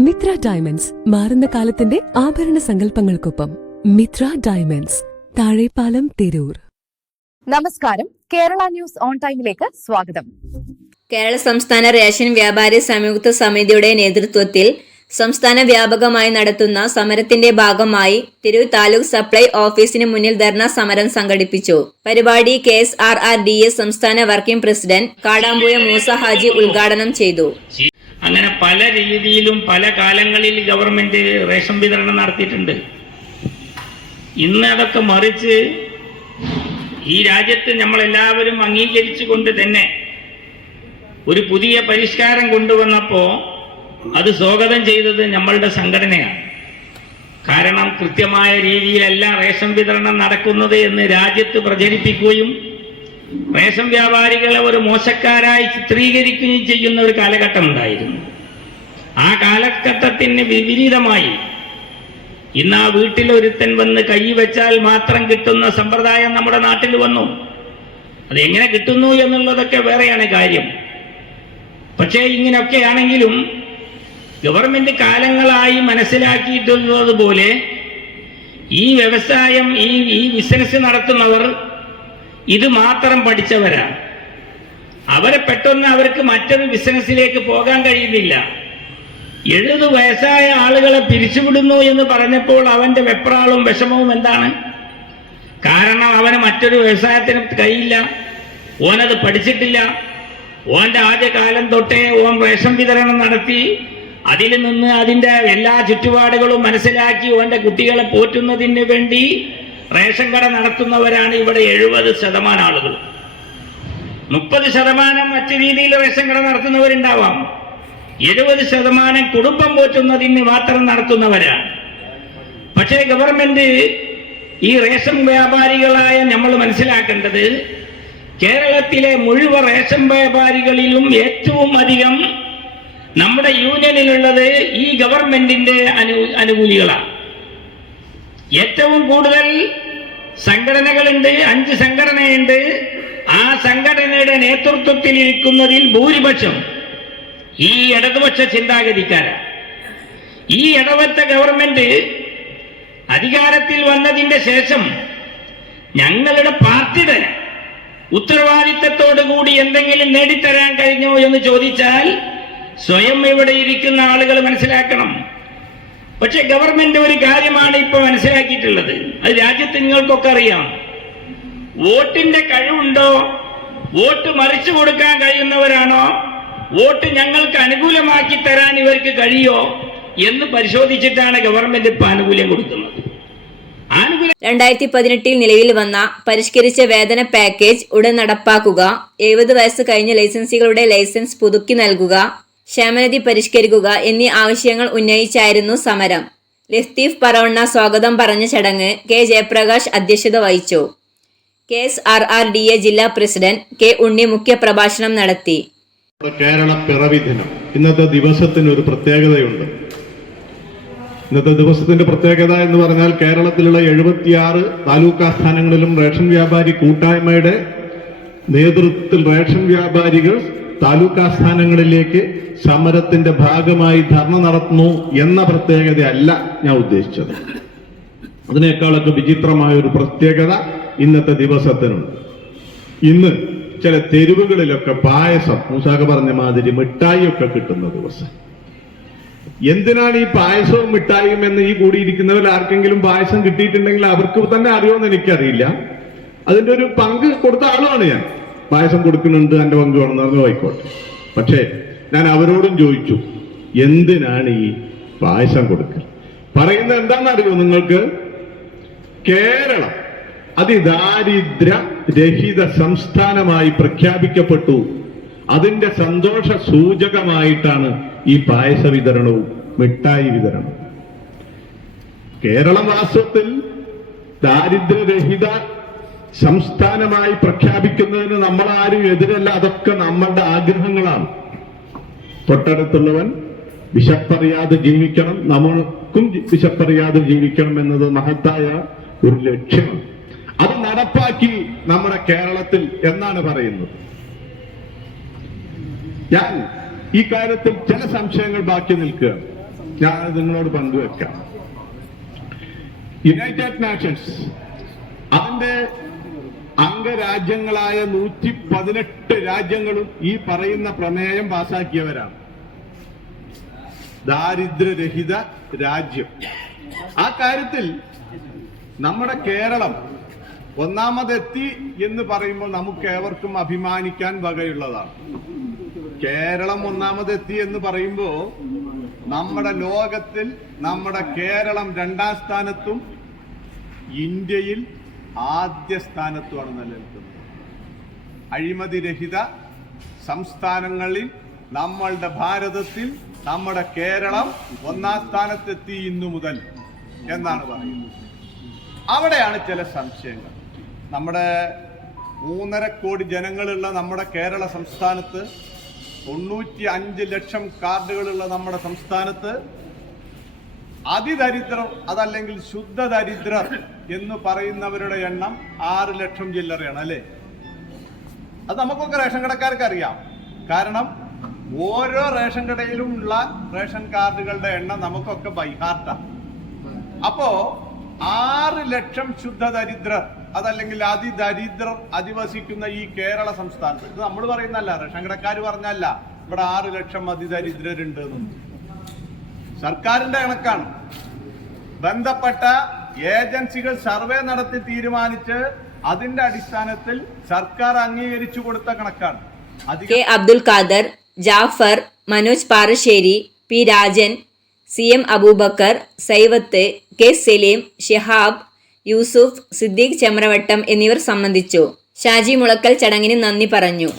Mitra diamonds മാറുന്ന കാലത്തിന്റെ ആഭരണ സങ്കല്പങ്ങൾക്കൊപ്പം. മിത്ര ഡയമണ്ട്സ്, താഴെപ്പാലം, തിരൂർ. നമസ്കാരം. കേരള ന്യൂസ് ഓൺ ടൈമിലേക്ക് സ്വാഗതം. കേരള സംസ്ഥാന റേഷൻ വ്യാപാരി സംയുക്ത സമിതിയുടെ നേതൃത്വത്തിൽ സംസ്ഥാന വ്യാപകമായി നടത്തുന്ന സമരത്തിന്റെ ഭാഗമായി തിരൂർ താലൂക്ക് സപ്ലൈ ഓഫീസിന് മുന്നിൽ ധർണ സമരം സംഘടിപ്പിച്ചു. പരിപാടി KSRRDA സംസ്ഥാന വർക്കിംഗ് പ്രസിഡന്റ് കാടാമ്പുഴ മൂസ ഹാജി ഉദ്ഘാടനം ചെയ്തു. അങ്ങനെ പല രീതിയിലും പല കാലങ്ങളിൽ ഗവൺമെന്റ് റേഷൻ വിതരണം നടത്തിയിട്ടുണ്ട്. ഇന്ന് അതൊക്കെ മറിച്ച് ഈ രാജ്യത്ത് നമ്മളെല്ലാവരും അംഗീകരിച്ചുകൊണ്ട് തന്നെ ഒരു പുതിയ പരിഷ്കാരം കൊണ്ടുവന്നപ്പോൾ അത് സ്വാഗതം ചെയ്തത് നമ്മളുടെ സംഘടനയാണ്. കാരണം കൃത്യമായ രീതിയിലല്ല റേഷൻ വിതരണം നടക്കുന്നത് എന്ന് രാജ്യത്ത് പ്രചരിപ്പിക്കുകയും റേഷൻ വ്യാപാരികളെ ഒരു മോശക്കാരായി ചിത്രീകരിക്കുകയും ചെയ്യുന്ന ഒരു കാലഘട്ടം ഉണ്ടായിരുന്നു. ആ കാലഘട്ടത്തിന് വിപരീതമായി ഇന്ന് ആ വീട്ടിലൊരുത്തൻ വന്ന് കൈവച്ചാൽ മാത്രം കിട്ടുന്ന സമ്പ്രദായം നമ്മുടെ നാട്ടിൽ വന്നു. അതെങ്ങനെ കിട്ടുന്നു എന്നുള്ളതൊക്കെ വേറെയാണ് കാര്യം. പക്ഷേ ഇങ്ങനെയൊക്കെയാണെങ്കിലും ഗവൺമെന്റ് കാലങ്ങളായി മനസ്സിലാക്കിയിട്ടുള്ളതുപോലെ ഈ വ്യവസായം ഈ ബിസിനസ് നടത്തുന്നവർ ഇത് മാത്രം പഠിച്ചവരാണ്. അവരെ പെട്ടെന്ന് അവർക്ക് മറ്റൊരു ബിസിനസ്സിലേക്ക് പോകാൻ കഴിയുന്നില്ല. 70 വയസ്സായ ആളുകളെ പിരിച്ചുവിടുന്നു എന്ന് പറഞ്ഞപ്പോൾ അവന്റെ വെപ്രാളും വിഷമവും എന്താണ്? കാരണം അവന് മറ്റൊരു വ്യവസായത്തിന് കഴിയില്ല, ഓനത് പഠിച്ചിട്ടില്ല. ഓന്റെ ആദ്യകാലം തൊട്ടേ ഓൻ റേഷൻ വിതരണം നടത്തി അതിൽ നിന്ന് അതിൻ്റെ എല്ലാ ചുറ്റുപാടുകളും മനസ്സിലാക്കി ഓന്റെ കുട്ടികളെ പോറ്റുന്നതിന് വേണ്ടി റേഷൻ കട നടത്തുന്നവരാണ് ഇവിടെ 70% ആളുകൾ. 30% മറ്റു രീതിയിൽ റേഷൻ കട നടത്തുന്നവരുണ്ടാവാം. 70% കുടുംബം പോറ്റുന്നതിന് മാത്രം നടത്തുന്നവരാണ്. പക്ഷേ ഗവൺമെന്റ് ഈ റേഷൻ വ്യാപാരികളായ നമ്മൾ മനസ്സിലാക്കേണ്ടത് കേരളത്തിലെ മുഴുവൻ റേഷൻ വ്യാപാരികളിലും ഏറ്റവും അധികം നമ്മുടെ യൂണിയനിലുള്ളത് ഈ ഗവൺമെന്റിന്റെ അനുകൂലികളാണ്. ഏറ്റവും കൂടുതൽ സംഘടനകളുണ്ട്, 5 സംഘടനയുണ്ട്. ആ സംഘടനയുടെ നേതൃത്വത്തിൽ ഇരിക്കുന്നതിൽ ഭൂരിപക്ഷം ഈ ഇടതുപക്ഷ ചിന്താഗതിക്കാരാണ്. ഈ ഇടവത്ത ഗവൺമെന്റ് അധികാരത്തിൽ വന്നതിന്റെ ശേഷം ഞങ്ങളുടെ പാർട്ടിയുടെ ഉത്തരവാദിത്തത്തോടുകൂടി എന്തെങ്കിലും നേടിത്തരാൻ കഴിഞ്ഞോ എന്ന് ചോദിച്ചാൽ സ്വയം ഇവിടെ ഇരിക്കുന്ന ആളുകൾ മനസ്സിലാക്കണം. പക്ഷെ ഗവൺമെന്റ് ഒരു കാര്യമാണ് ഇപ്പൊ മനസ്സിലാക്കിയിട്ടുള്ളത്. അത് രാജ്യത്ത് നിങ്ങൾക്കൊക്കെ അറിയാം. വോട്ടിന്റെ കഴിവുണ്ടോ, വോട്ട് മറിച്ചു കൊടുക്കാൻ കഴിയുന്നവരാണോ, വോട്ട് ഞങ്ങൾക്ക് അനുകൂലമാക്കി തരാൻ ഇവർക്ക് കഴിയോ എന്ന് പരിശോധിച്ചിട്ടാണ് ഗവൺമെന്റ് ഇപ്പൊ ആനുകൂല്യം കൊടുക്കുന്നത്. 2018 നിലവിൽ വന്ന പരിഷ്കരിച്ച വേതന പാക്കേജ് ഉടൻ നടപ്പാക്കുക, 70 വയസ്സ് കഴിഞ്ഞ ലൈസൻസികളുടെ ലൈസൻസ് പുതുക്കി നൽകുക, ക്ഷേമനിധി പരിഷ്കരിക്കുക എന്നീ ആവശ്യങ്ങൾ ഉന്നയിച്ചായിരുന്നു സമരം. ലത്തീഫ് പറവണ്ണ സ്വാഗതം പറഞ്ഞ ചടങ്ങ് K. ജയപ്രകാശ് അധ്യക്ഷത വഹിച്ചു. KSRRDA ജില്ലാ പ്രസിഡന്റ് K. ഉണ്ണി മുഖ്യപ്രഭാഷണം നടത്തി. കേരള പിറവി ദിനം. ഇന്നത്തെ ദിവസത്തിന് ഒരു പ്രത്യേകതയുണ്ട്. ഇന്നത്തെ ദിവസത്തിന്റെ പ്രത്യേകത എന്ന് പറഞ്ഞാൽ കേരളത്തിലുള്ള 76 താലൂക്ക് ആസ്ഥാനങ്ങളിലും റേഷൻ വ്യാപാരി കൂട്ടായ്മയുടെ നേതൃത്വത്തിൽ റേഷൻ വ്യാപാരികൾ താലൂക്ക് ആസ്ഥാനങ്ങളിലേക്ക് സമരത്തിന്റെ ഭാഗമായി ധർണ നടത്തുന്നു എന്ന പ്രത്യേകതയല്ല ഞാൻ ഉദ്ദേശിച്ചത്. അതിനേക്കാളൊക്കെ വിചിത്രമായ ഒരു പ്രത്യേകത ഇന്നത്തെ ദിവസത്തിനുണ്ട്. ഇന്ന് ചില തെരുവുകളിലൊക്കെ പായസം, മൂസാക പറഞ്ഞ മാതിരി മിഠായിയൊക്കെ കിട്ടുന്ന ദിവസം. എന്തിനാണ് ഈ പായസവും മിഠായിയും എന്ന് ഈ കൂടിയിരിക്കുന്നവർ ആർക്കെങ്കിലും പായസം കിട്ടിയിട്ടുണ്ടെങ്കിൽ അവർക്ക് തന്നെ അറിയുമെന്ന് എനിക്കറിയില്ല. അതിന്റെ ഒരു പങ്ക് കൊടുത്ത ആളുമാണ് ഞാൻ. പായസം കൊടുക്കുന്നുണ്ട്, എന്റെ പങ്ക് വേണമെന്ന് പറഞ്ഞു, ആയിക്കോട്ടെ. പക്ഷേ ഞാൻ അവരോടും ചോദിച്ചു, എന്തിനാണ് ഈ പായസം കൊടുക്കൽ? പറയുന്നത് എന്താണെന്നറിയോ നിങ്ങൾക്ക്? കേരളം അതിദാരിദ്ര്യ രഹിത സംസ്ഥാനമായി പ്രഖ്യാപിക്കപ്പെട്ടു. അതിന്റെ സന്തോഷ സൂചകമായിട്ടാണ് ഈ പായസ വിതരണവും മിഠായി വിതരണവും. കേരളം വാസ്തവത്തിൽ ദാരിദ്ര്യരഹിത സംസ്ഥാനമായി പ്രഖ്യാപിക്കുന്നതിന് നമ്മളാരും എതിരല്ല. അതൊക്കെ നമ്മളുടെ ആഗ്രഹങ്ങളാണ്. തൊട്ടടുത്തുള്ളവൻ വിശപ്പറിയാതെ ജീവിക്കണം, നമ്മൾക്കും വിശപ്പറിയാതെ ജീവിക്കണം എന്നത് മഹത്തായ ഒരു ലക്ഷ്യമാണ്. അത് നടപ്പാക്കി നമ്മുടെ കേരളത്തിൽ എന്നാണ് പറയുന്നത്. ഞാൻ ഈ കാര്യത്തിൽ ചില സംശയങ്ങൾ ബാക്കി നിൽക്കുകയാണ്. ഞാൻ നിങ്ങളോട് പങ്കുവെക്കാം. യുണൈറ്റഡ് നേഷൻസ് അതിന്റെ അംഗരാജ്യങ്ങളായ 118 രാജ്യങ്ങളും ഈ പറയുന്ന പ്രമേയം പാസാക്കിയവരാണ്. ദാരിദ്ര്യരഹിത രാജ്യം. ആ കാര്യത്തിൽ നമ്മുടെ കേരളം ഒന്നാമതെത്തി എന്ന് പറയുമ്പോൾ നമുക്ക് ഏവർക്കും അഭിമാനിക്കാൻ വകയുള്ളതാണ്. കേരളം ഒന്നാമതെത്തി എന്ന് പറയുമ്പോൾ നമ്മുടെ ലോകത്തിൽ നമ്മുടെ കേരളം 2ാം സ്ഥാനത്തും ഇന്ത്യയിൽ ആദ്യ സ്ഥാനത്തുമാണ് നിലനിൽക്കുന്നത്. അഴിമതിരഹിത സംസ്ഥാനങ്ങളിൽ നമ്മളുടെ ഭാരതത്തിൽ നമ്മുടെ കേരളം 1ാം സ്ഥാനത്തെത്തി ഇന്നു മുതൽ എന്നാണ് പറയുന്നത്. അവിടെയാണ് ചില സംശയങ്ങൾ. നമ്മുടെ 3.5 കോടി ജനങ്ങളുള്ള നമ്മുടെ കേരള സംസ്ഥാനത്ത്, 95 ലക്ഷം കാർഡുകളുള്ള നമ്മുടെ സംസ്ഥാനത്ത് അതിദരിദ്രർ അതല്ലെങ്കിൽ ശുദ്ധ ദരിദ്രർ എന്ന് പറയുന്നവരുടെ എണ്ണം 6 ലക്ഷം ചില്ലറയാണ് അല്ലേ? അത് നമുക്കൊക്കെ റേഷൻ കടക്കാർക്ക് അറിയാം. കാരണം ഓരോ റേഷൻ കടയിലും ഉള്ള റേഷൻ കാർഡുകളുടെ എണ്ണം നമുക്കൊക്കെ ബൈഹാർട്ടാണ്. അപ്പോ 6 ലക്ഷം ശുദ്ധ ദരിദ്രർ അതല്ലെങ്കിൽ അതിദരിദ്രർ അധിവസിക്കുന്ന ഈ കേരള സംസ്ഥാനത്ത്, ഇത് നമ്മൾ പറയുന്നല്ല, റേഷൻ കടക്കാർ പറഞ്ഞല്ല ഇവിടെ 6 ലക്ഷം അതിദരിദ്രരുണ്ട് എന്നൊന്നും. സർക്കാരിന്റെ കണക്കാണ്. ബന്ധപ്പെട്ട ഏജൻസികൾ സർവേ നടത്തി തീരുമാനിച്ച് അതിന്റെ അടിസ്ഥാനത്തിൽ സർക്കാർ അംഗീകരിച്ചു കൊടുത്ത കണക്കാണ്. K Abdul Khader, Jafar, Manoj Parassery, P Rajan, CM Aboobacker, Saivath, K Saleem, Shihab, Yusuf, Siddique Chemravattam എന്നിവർ സംബന്ധിച്ചു. ഷാജി മുളക്കൽ ചടങ്ങിന് നന്ദി പറഞ്ഞു.